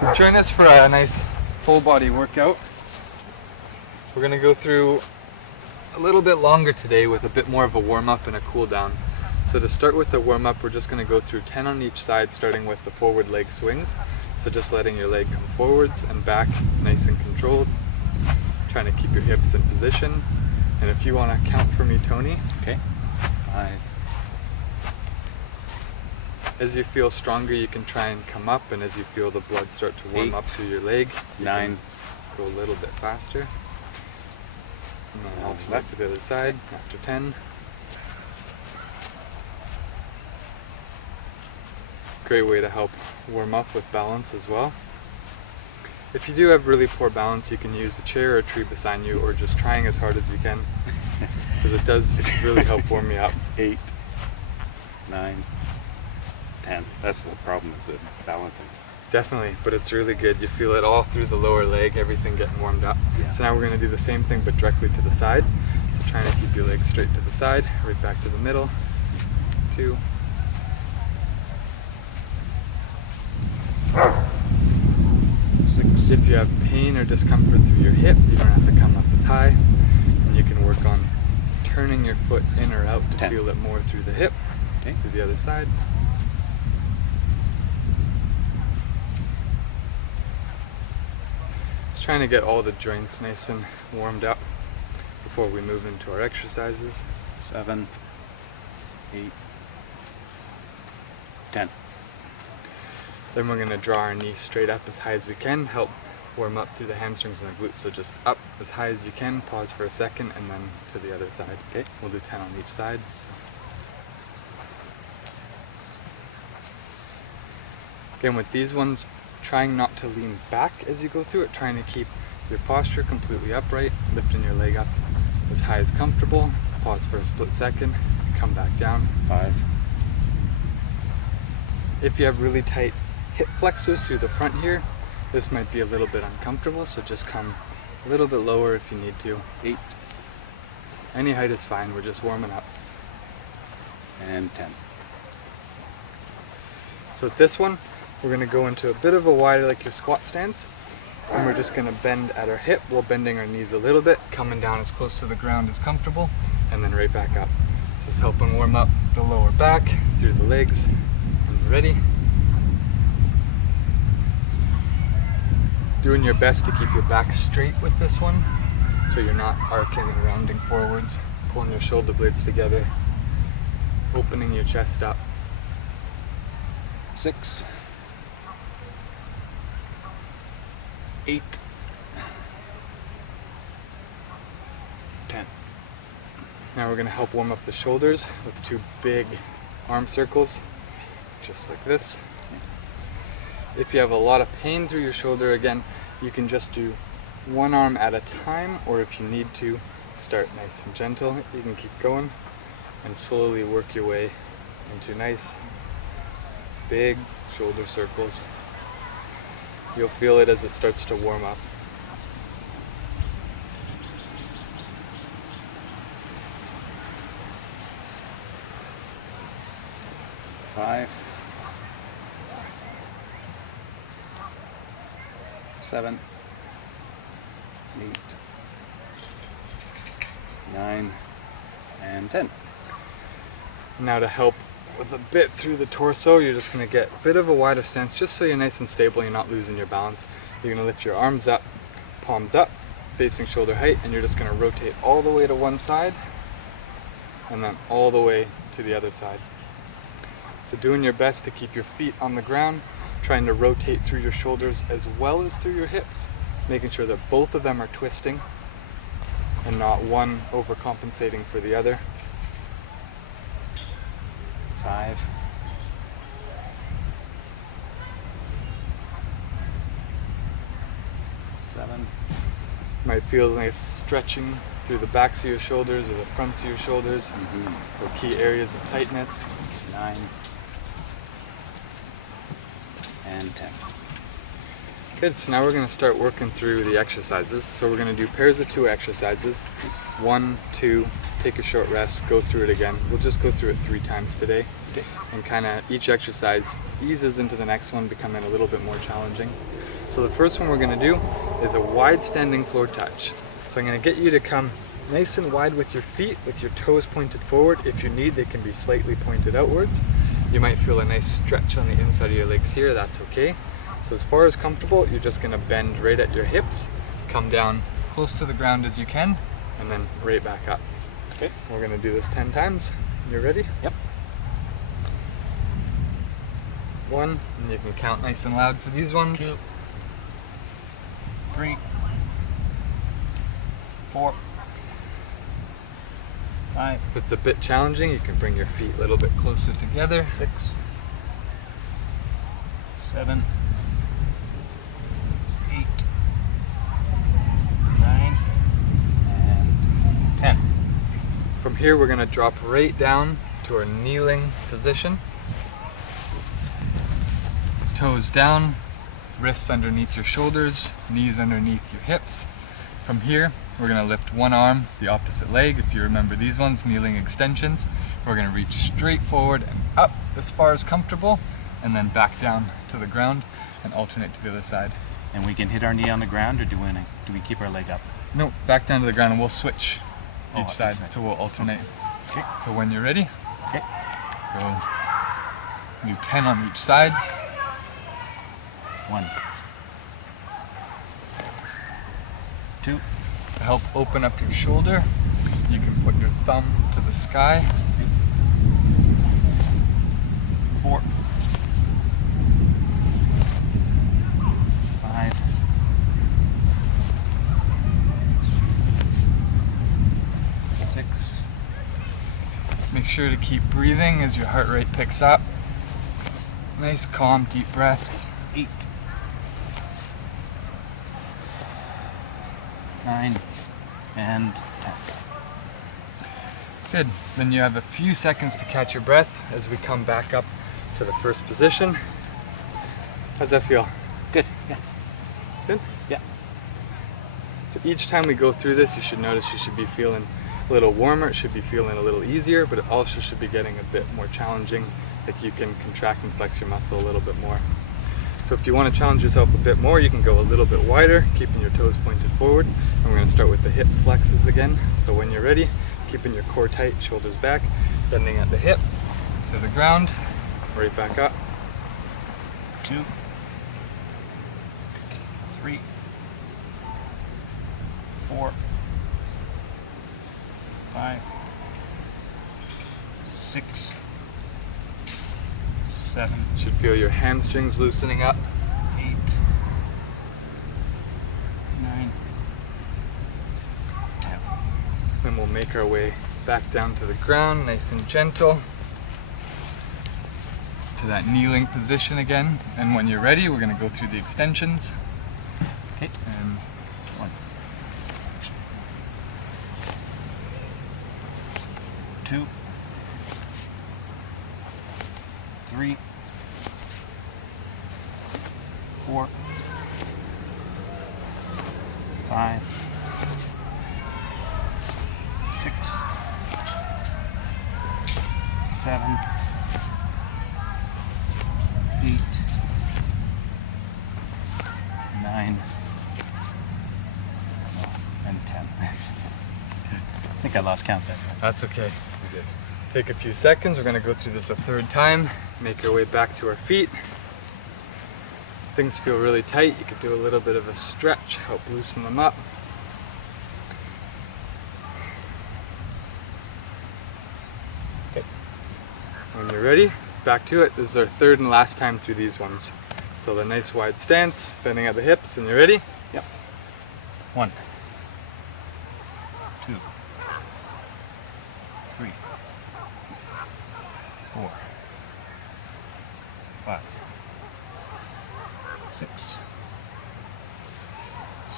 So join us for a nice full body workout. We're going to go through a little bit longer today with a bit more of a warm up and a cool down. So to start with the warm up, we're just going to go through 10 on each side, starting with the forward leg swings. So just letting your leg come forwards and back nice and controlled, trying to keep your hips in position. And if you want to count for me, Tony. Okay. 5. As you feel stronger, you can try and come up, and as you feel the blood start to warm 8, up to your leg, 9, go a little bit faster. And then alternate left to the other side after 10. Great way to help warm up with balance as well. If you do have really poor balance, you can use a chair or a tree beside you, or just trying as hard as you can, because it does really help warm you up. 8, 9, 10. That's the problem, is the balancing. Definitely, but it's really good. You feel it all through the lower leg, everything getting warmed up. Yeah. So now we're going to do the same thing, but directly to the side. So trying to keep your legs straight to the side, right back to the middle. 2. 6. If you have pain or discomfort through your hip, you don't have to come up as high. And you can work on turning your foot in or out to 10. feel it more through the hip. Okay. To the other side. Just trying to get all the joints nice and warmed up before we move into our exercises. 7, 8, 10. Then we're going to draw our knee straight up as high as we can, help warm up through the hamstrings and the glutes. So just up as high as you can, pause for a second, and then to the other side. Okay. We'll do 10 on each side. Again, with these ones, trying not to lean back as you go through it, trying to keep your posture completely upright, lifting your leg up as high as comfortable. Pause for a split second, come back down. 5. If you have really tight hip flexors through the front here, this might be a little bit uncomfortable, so just come a little bit lower if you need to. 8. Any height is fine, we're just warming up. And 10. So with this one, we're going to go into a bit of a wider, like your squat stance, and we're just going to bend at our hip while bending our knees a little bit, coming down as close to the ground as comfortable, and then right back up. So it's helping warm up the lower back through the legs. And ready? Doing your best to keep your back straight with this one, so you're not arcing and rounding forwards, pulling your shoulder blades together, opening your chest up. 6, 8, 10. Now we're going to help warm up the shoulders with 2 big arm circles, just like this. If you have a lot of pain through your shoulder, again, you can just do 1 arm at a time, or if you need to, start nice and gentle. You can keep going and slowly work your way into nice, big shoulder circles. You'll feel it as it starts to warm up. 5, 7, 8, 9, and 10. Now to help with a bit through the torso, you're just going to get a bit of a wider stance just so you're nice and stable, you're not losing your balance. You're going to lift your arms up, palms up, facing shoulder height, and you're just going to rotate all the way to one side and then all the way to the other side. So doing your best to keep your feet on the ground, trying to rotate through your shoulders as well as through your hips, making sure that both of them are twisting and not one overcompensating for the other. 5, 7, Might feel nice stretching through the backs of your shoulders or the fronts of your shoulders, or key areas of tightness. 9, and 10. Good, so now we're going to start working through the exercises. So we're going to do pairs of 2 exercises. 1, 2, take a short rest, go through it again. We'll just go through it 3 times today. Okay. and kind of each exercise eases into the next one, becoming a little bit more challenging. So the first one we're going to do is a wide standing floor touch. So I'm going to get you to come nice and wide with your feet, with your toes pointed forward. If you need, they can be slightly pointed outwards. You might feel a nice stretch on the inside of your legs here, that's okay. So as far as comfortable, you're just going to bend right at your hips, come down close to the ground as you can, and then right back up. Okay. We're going to do this 10 times. You ready? Yep. 1, and you can count nice and loud for these ones. 2, 3, 4, 5, If it's a bit challenging, you can bring your feet a little bit closer together. 6, 7, 8, 9, and 10. From here, we're going to drop right down to our kneeling position. Toes down, wrists underneath your shoulders, knees underneath your hips. From here, we're going to lift one arm, the opposite leg. If you remember these ones, kneeling extensions. We're going to reach straight forward and up as far as comfortable, and then back down to the ground and alternate to the other side. And we can hit our knee on the ground, or do we keep our leg up? No, back down to the ground, and we'll switch Oh, each side, each side. so we'll alternate. Okay. So when you're ready, Okay. go do 10 on each side. 1, 2, To help open up your shoulder, you can put your thumb to the sky. 4, 5, 6, Make sure to keep breathing as your heart rate picks up. Nice, calm, deep breaths. 8, 9, and 10. Good. Then you have a few seconds to catch your breath as we come back up to the first position. How's that feel? Good. Yeah. Good? Yeah. So each time we go through this, you should notice you should be feeling a little warmer, it should be feeling a little easier, but it also should be getting a bit more challenging, like you can contract and flex your muscle a little bit more. So if you want to challenge yourself a bit more, you can go a little bit wider, keeping your toes pointed forward. And we're going to start with the hip flexes again. So when you're ready, keeping your core tight, shoulders back, bending at the hip, to the ground, right back up. 2, 3, 4, 5, 6, 7, You should feel your hamstrings loosening up. 8, 9, 10. Then we'll make our way back down to the ground, nice and gentle, to that kneeling position again. And when you're ready, we're going to go through the extensions. Okay. And 1, 2, 3, 4, 5, 6, 7, 8, 9, and 10. I think I lost count there. that's okay. Take a few seconds. We're going to go through this a third time. Make our way back to our feet. Things feel really tight. You could do a little bit of a stretch, help loosen them up. Okay. When you're ready, back to it. This is our third and last time through these ones. So the nice wide stance, bending at the hips, and you're ready? Yep. 1, 2, 3, 4, 5, 6,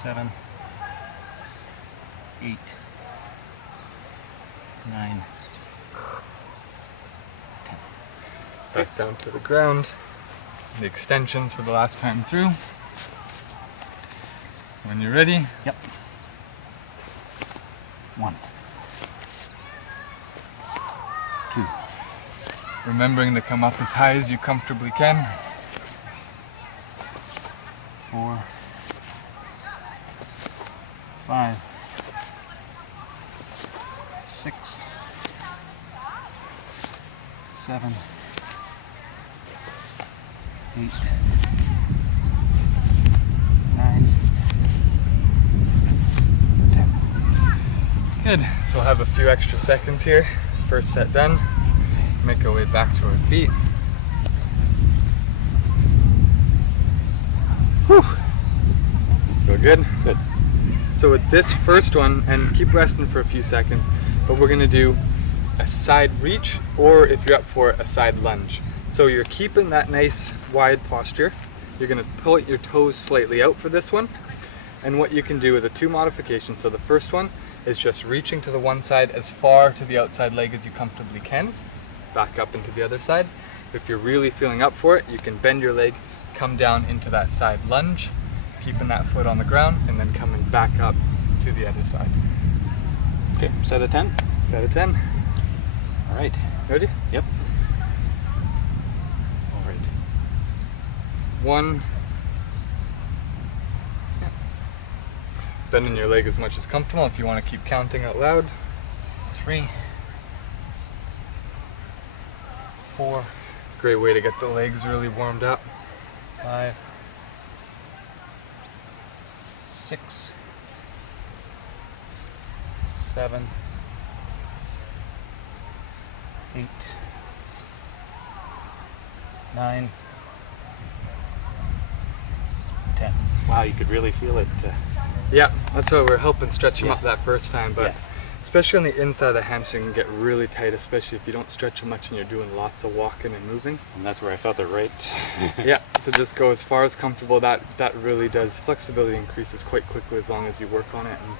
7, 8, 9, 10. Back down to the ground. The extensions for the last time through. When you're ready, Yep. 1, 2, Remembering to come up as high as you comfortably can. 4, 5, 6, 7, 8, 9, 10. Good. So we'll have a few extra seconds here. First set done. Make our way back to our feet. Whew. Feel good? Good. So with this first one, and keep resting for a few seconds, but we're gonna do a side reach, or if you're up for it, a side lunge. So you're keeping that nice wide posture. You're gonna pull your toes slightly out for this one. And what you can do with the 2 modifications, so the first one is just reaching to the one side as far to the outside leg as you comfortably can, back up into the other side. If you're really feeling up for it, you can bend your leg, come down into that side lunge, keeping that foot on the ground, and then coming back up to the other side. Okay, set of 10. Set of 10. All right. Ready? Yep. All right. 1. Yeah. Bending your leg as much as comfortable if you want to keep counting out loud. 3, 4, Great way to get the legs really warmed up. 5, 6, 7, 8, 9, 10. Wow, you could really feel it. Yeah, that's why we're helping stretch them up that first time, but Yeah. especially on the inside of the hamstring can get really tight, especially if you don't stretch them much and you're doing lots of walking and moving. And that's where I felt it right. Yeah, so just go as far as comfortable. That really does. Flexibility increases quite quickly as long as you work on it and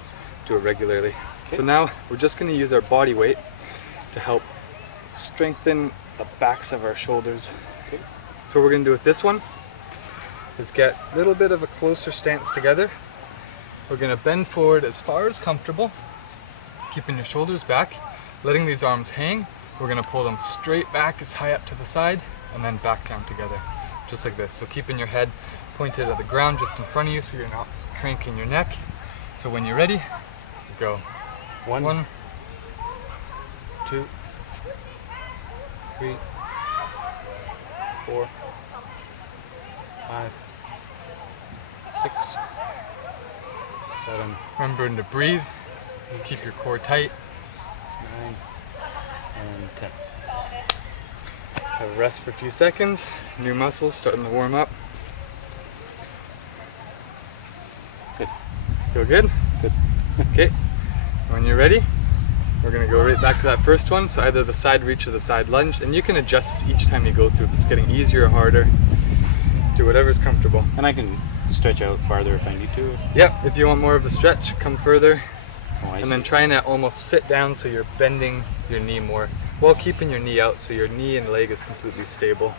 do it regularly. Okay. So now we're just going to use our body weight to help strengthen the backs of our shoulders. Okay. So what we're going to do with this one is get a little bit of a closer stance together. We're going to bend forward as far as comfortable, keeping your shoulders back, letting these arms hang. We're going to pull them straight back as high up to the side and then back down together, just like this. So keeping your head pointed at the ground just in front of you so you're not cranking your neck. So when you're ready, go. 1, 2, 3, 4, 5, 6, 7. Remembering to breathe. Keep your core tight. 9 and 10. Have a rest for a few seconds. New muscles starting to warm up. Good. Feel good? Good. Okay. When you're ready, we're going to go right back to that first one. So either the side reach or the side lunge. And you can adjust this each time you go through. If it's getting easier or harder, do whatever's comfortable. And I can stretch out farther if I need to. Yeah, if you want more of a stretch, come further. Oh, I And see. then trying to almost sit down so you're bending your knee more while keeping your knee out so your knee and leg is completely stable.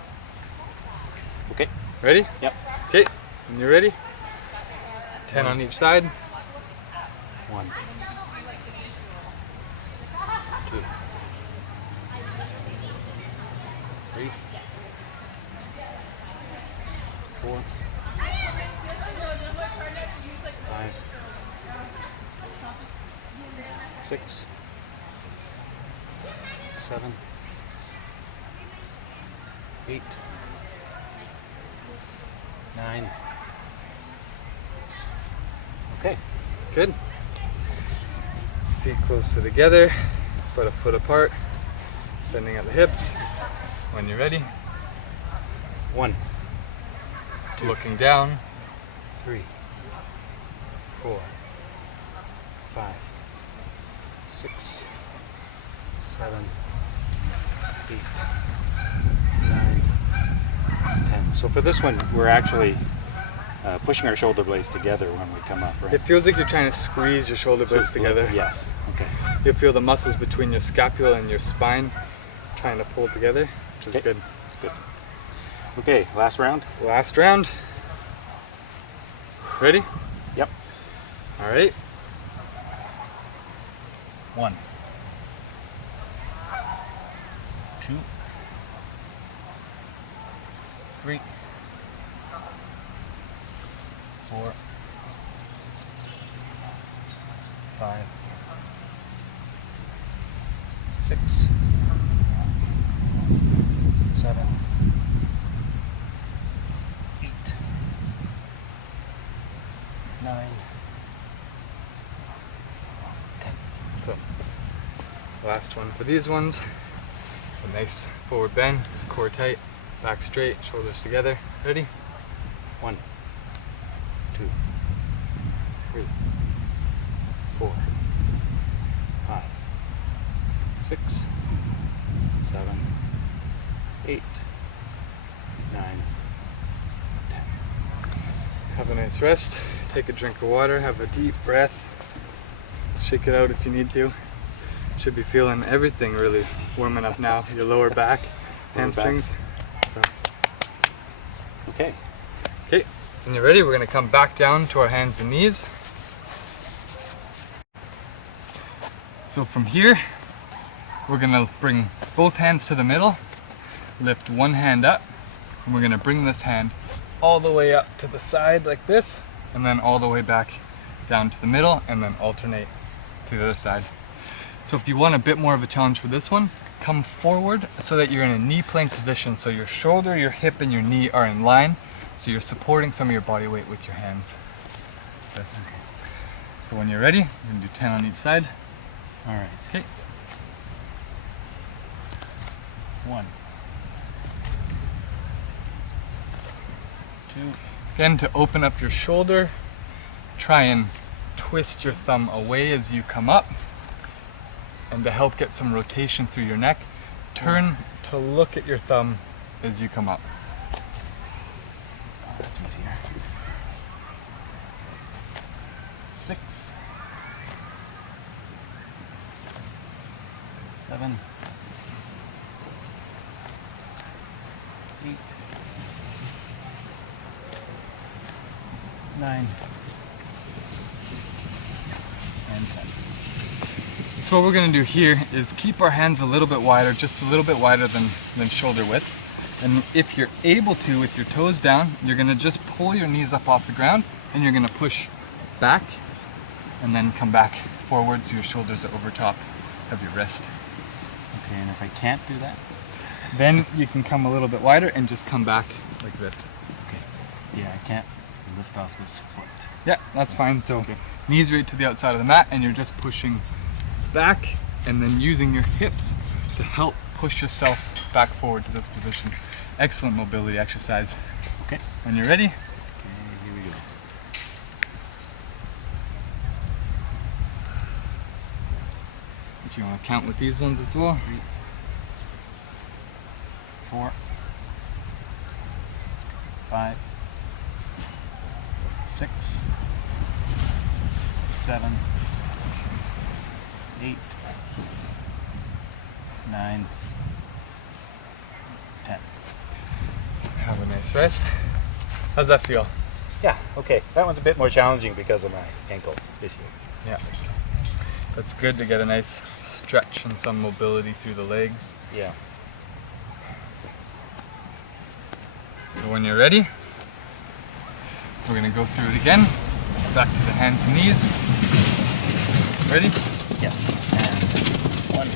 Okay. Ready? Yep. Okay, when you're ready, 10 on each side. 1, 2, 3, 4, 5, 6, 7, 8, 9. Okay. Good. Feet closer together, about a foot apart, bending at the hips. When you're ready, 1, looking down. 3, 4, 5, 6, 7, 8, 9, 10. So for this one, we're actually pushing our shoulder blades together when we come up, right? It feels like you're trying to squeeze your shoulder blades together. Yes. Okay. You'll feel the muscles between your scapula and your spine trying to pull together, which is Okay. good. Good. Okay, last round. Last round. Ready? Yep. All right. 1, 2, 3, 4, 5, 6, 7, 8, 9, 10. So, last one for these ones. A nice forward bend, core tight, back straight, shoulders together. Ready? 1, 2, 3, 4, 5, 6, 7, 8, 9, 10. Have a nice rest. Take a drink of water, have a deep breath. Shake it out if you need to. Should be feeling everything really warming up now. Your lower back, hamstrings. So. Okay. Okay, when you're ready, we're gonna come back down to our hands and knees. So from here, we're gonna bring both hands to the middle, lift one hand up, and we're gonna bring this hand all the way up to the side like this, and then all the way back down to the middle, and then alternate to the other side. So if you want a bit more of a challenge for this one, come forward so that you're in a knee plank position. So your shoulder, your hip, and your knee are in line. So you're supporting some of your body weight with your hands. This. Okay. So when you're ready, you're gonna do 10 on each side. All right. Okay. 1, 2, Again, to open up your shoulder, try and twist your thumb away as you come up. And to help get some rotation through your neck, turn to look at your thumb as you come up. oh, that's easier. 6, 7, 8, 9, and 10. So what we're going to do here is keep our hands a little bit wider, just a little bit wider than shoulder width. And if you're able to, with your toes down, you're going to just pull your knees up off the ground and you're going to push back and then come back forward so your shoulders are over top of your wrist. Okay, and if I can't do that? Then you can come a little bit wider and just come back like this. Okay. Yeah, I can't lift off this foot. Yeah, that's fine. So Okay. knees right to the outside of the mat and you're just pushing back and then using your hips to help push yourself back forward to this position. Excellent mobility exercise. Okay. When you're ready, Okay, here we go. if you want to count with these ones as well. 3, 4, 5, 6, 7, 8, 9, 10. Have a nice rest. How's that feel? Yeah, okay. That one's a bit more challenging because of my ankle issue. Yeah. That's good to get a nice stretch and some mobility through the legs. Yeah. So when you're ready, we're going to go through it again. Back to the hands and knees. Ready? Yes. And 1,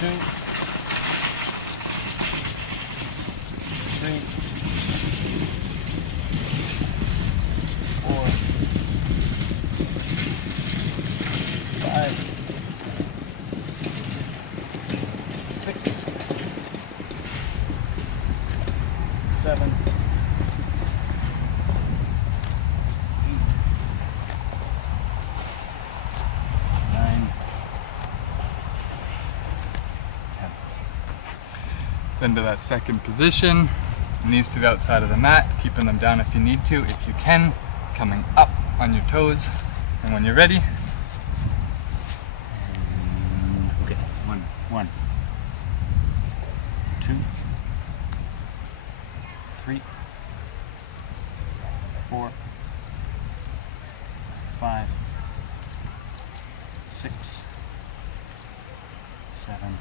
2, 3, 4, 5, 6, 7, 8, 9, 10. Then to that second position, knees to the outside of the mat, keeping them down if you need to, if you can, coming up on your toes. And when you're ready, Okay. 1, 2, 3, 4, 5, 6, 7,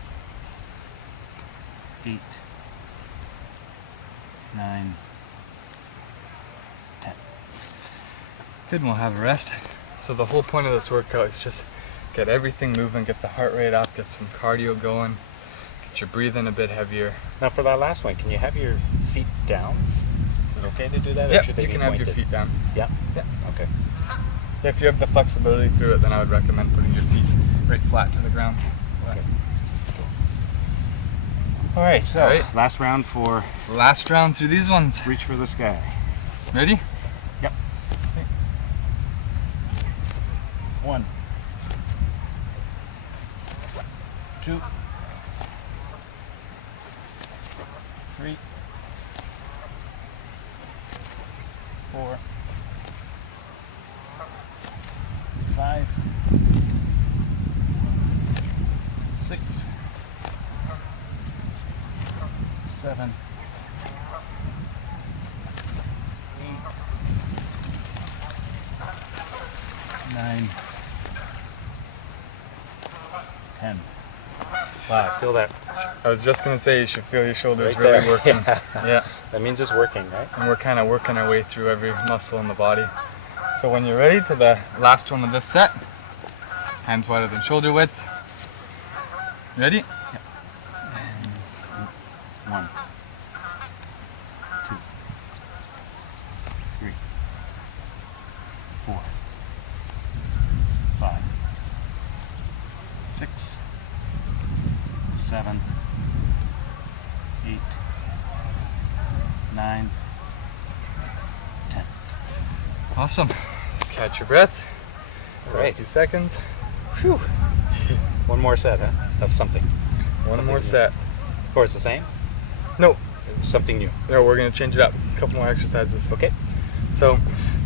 8, 9, 10. Good, and we'll have a rest. So the whole point of this workout is just get everything moving, get the heart rate up, get some cardio going, get your breathing a bit heavier. Now for that last one, can you have your feet down? Is it okay to do that? Or Yep, should they you be can have your pointed? feet down. Yeah? Yeah. Okay. If you have the flexibility through it, then I would recommend putting your feet right flat to the ground. Okay. All right, so All right. last round for Last round through these ones. reach for the sky. Ready? Yep. 1, 2, 3, 4, 5, 6, 7, 8, 9, 10. Wow, I feel that I was just gonna say you should feel your shoulders right really there. working. Yeah. Yeah. That means it's working, right? And we're kind of working our way through every muscle in the body. So when you're ready to the last one of this set, hands wider than shoulder width. Ready? 1, 2, 3, 4, 5, 6, 7, 8, 9, 10. Awesome. Catch your breath. All right. 2 seconds. Whew. One more set, huh? Of something. One more new. set. Of course, the same? No, Something new. no, we're gonna change it up. A couple more exercises. Okay. So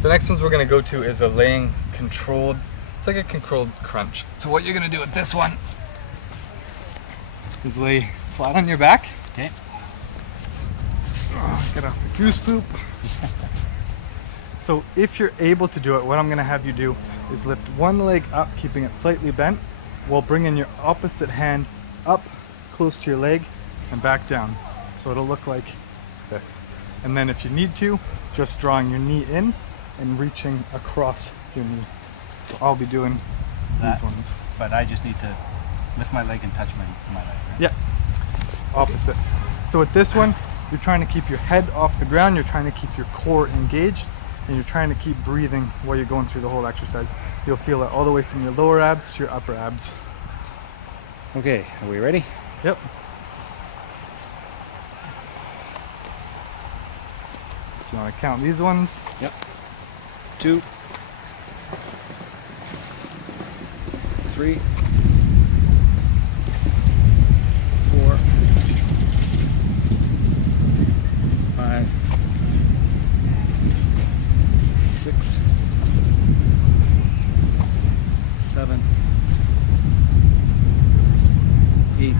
the next ones we're gonna go to is a laying controlled, it's like a controlled crunch. So what you're gonna do with this one is lay flat on your back. Okay. Get off the goose poop. So if you're able to do it, what I'm gonna have you do is lift one leg up, keeping it slightly bent, while bringing your opposite hand up close to your leg and back down. So it'll look like this. And then if you need to, just drawing your knee in and reaching across your knee. So I'll be doing That. these ones. But I just need to lift my leg and touch my leg, right? Yeah, opposite. So with this one, you're trying to keep your head off the ground, you're trying to keep your core engaged, and you're trying to keep breathing while you're going through the whole exercise. You'll feel it all the way from your lower abs to your upper abs. Okay, are we ready? Yep. Do you want to count these ones? Yep. 2, 3, 4, 5, 6, 7, 8,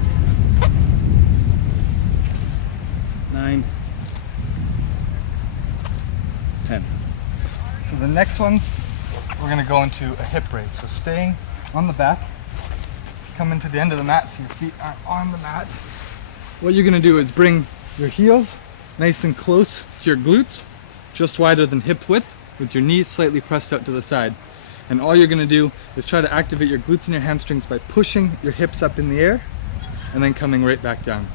9, 10. So the next ones, we're going to go into a hip raise. So staying on the back, coming to the end of the mat so your feet aren't on the mat. What you're going to do is bring your heels nice and close to your glutes, just wider than hip width, with your knees slightly pressed out to the side. And all you're going to do is try to activate your glutes and your hamstrings by pushing your hips up in the air and then coming right back down.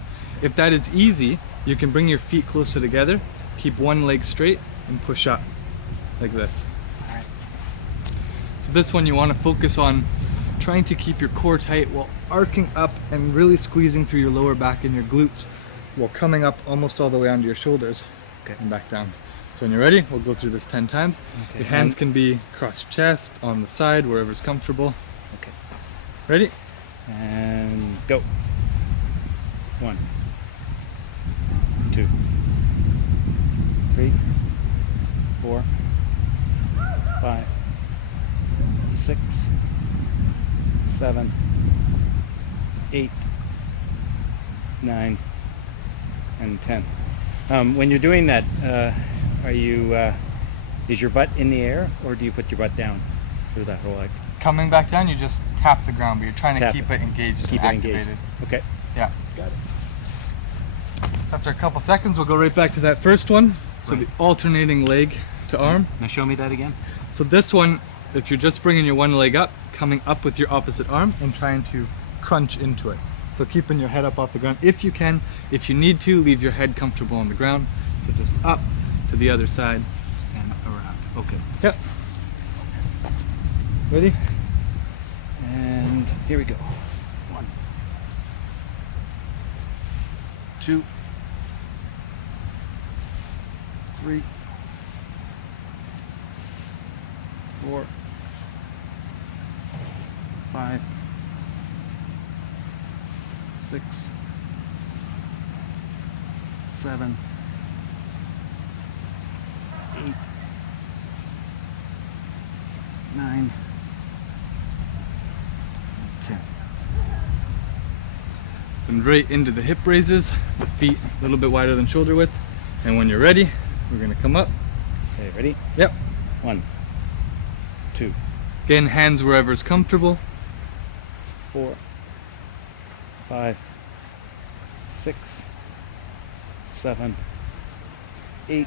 If that is easy, you can bring your feet closer together, keep one leg straight, and push up like this. So this one you want to focus on trying to keep your core tight while arcing up and really squeezing through your lower back and your glutes while coming up almost all the way onto your shoulders. Okay. And back down. So when you're ready, we'll go through this 10 times. Okay. Your hands can be across your chest, on the side, wherever's comfortable. Okay. Ready? And go. 1, 2, 3, 4, 5, 6, 7, 8, 9, and 10. When you're doing that, are you is your butt in the air, or do you put your butt down through that whole like? Coming back down, you just tap the ground, but you're trying to Tap keep it. it engaged Keep and it activated. engaged. Okay. Yeah. Got it. After a couple seconds, we'll go right back to that first one. So Right. the alternating leg to arm. Now show me that again. So this one, if you're just bringing your one leg up, coming up with your opposite arm and trying to crunch into it. So keeping your head up off the ground if you can. If you need to, leave your head comfortable on the ground. So just up to the other side. And around. Okay. Yep. Ready? And here we go. 1, 2, 3, 4, 5, 6, 7, 8, 9, 10. And right into the hip raises, the feet a little bit wider than shoulder width. And when you're ready, we're gonna come up. Okay, ready? Yep. 1, 2, Again, hands wherever's comfortable. 4, 5, 6, 7, 8,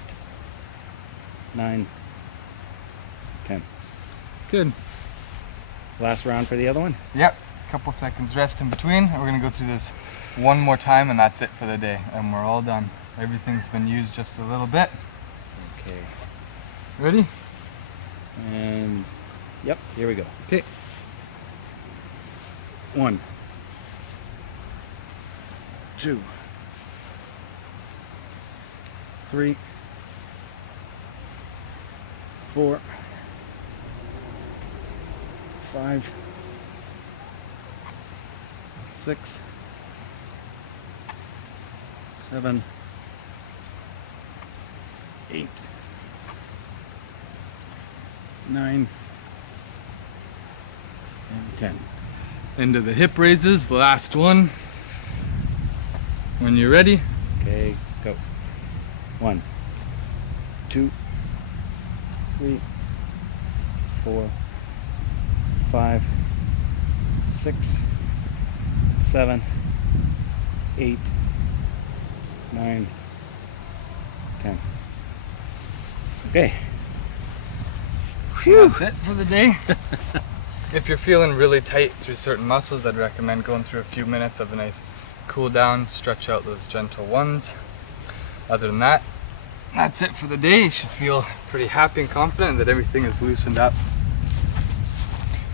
9, 10. Good. Last round for the other one. Yep. Couple seconds rest in between. And we're gonna go through this one more time and that's it for the day. And we're all done. Everything's been used just a little bit. Okay. Ready? And yep, here we go. Okay. 1, 2, 3, 4, 5, 6, 7, 8, 9, and 10. Into the hip raises, the last one. When you're ready, Okay, go. 1, 2, 3, 4, 5, 6, 7, 8, 9, 10. Okay. that's it for the day. If you're feeling really tight through certain muscles, I'd recommend going through a few minutes of a nice cool down, stretch out those gentle ones. Other than that, that's it for the day. You should feel pretty happy and confident that everything is loosened up.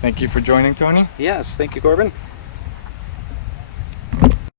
Thank you for joining, Tony. Yes, thank you, Corbin.